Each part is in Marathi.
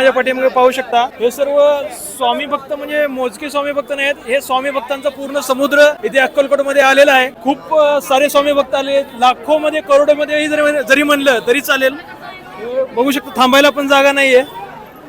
माझ्या पाठीमागे पाहू शकता हे सर्व स्वामी भक्त म्हणजे मोजके स्वामी भक्त नाहीत, हे स्वामी भक्तांचा पूर्ण समुद्र इथे अक्कलकोट मध्ये आलेला आहे। खूप सारे स्वामी भक्त आले, लाखो मध्ये करोडो मध्ये जरी म्हणलं तरी चालेल। बघू शकता थांबायला पण जागा नाहीये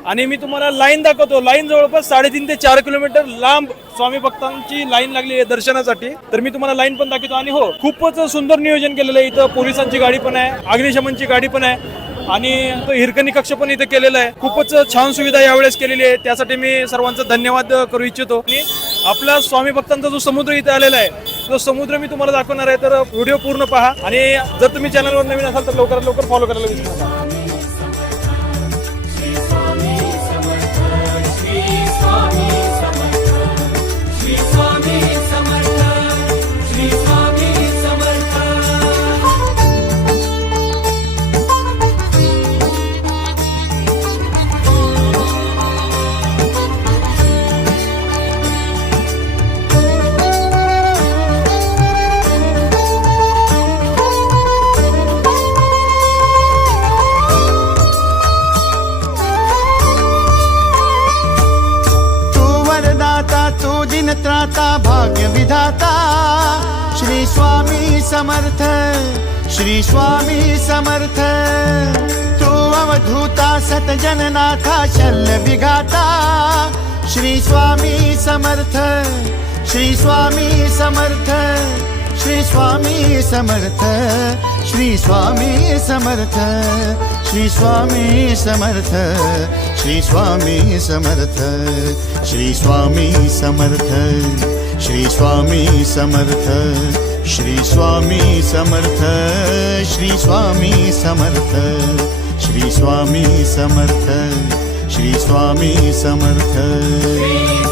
आणि मी तुम्हाला लाईन दाखवतो। लाईन जवळपास 3.5 ते 4 किलोमीटर लांब स्वामी भक्तांची लाईन लागली आहे दर्शनासाठी। तर मी तुम्हाला लाईन पण दाखवतो आणि हो खूपच सुंदर नियोजन केलेलं आहे। इथं पोलिसांची गाडी पण आहे, अग्निशमनची गाडी पण आहे आणि हिरकणी कक्ष पण इथे केलेला आहे। खूपच छान सुविधा यावेळेस केलेली आहे, त्यासाठी मी सर्वांचा धन्यवाद करू इच्छितो। आणि आपला स्वामी भक्तांचा जो समुद्र इथे आलेला आहे तो समुद्र मी तुम्हाला दाखवणार आहे, तर व्हिडिओ पूर्ण पहा आणि जर तुम्ही चॅनलवर नवीन असाल तर लवकरात लवकर फॉलो करायला विसरू नका। त्राता भाग्य विधाता श्री स्वामी समर्थ, श्री स्वामी समर्थ। तू अवधूता सतजननाथा शल्य विघाता श्री स्वामी समर्थ, श्री स्वामी समर्थ, श्री स्वामी समर्थ, श्री स्वामी समर्थ, श्री स्वामी समर्थ, श्री स्वामी समर्थ, श्री स्वामी समर्थ, श्री स्वामी समर्थ, श्री स्वामी समर्थ, श्री स्वामी समर्थ, श्री स्वामी समर्थ, श्री स्वामी समर्थ।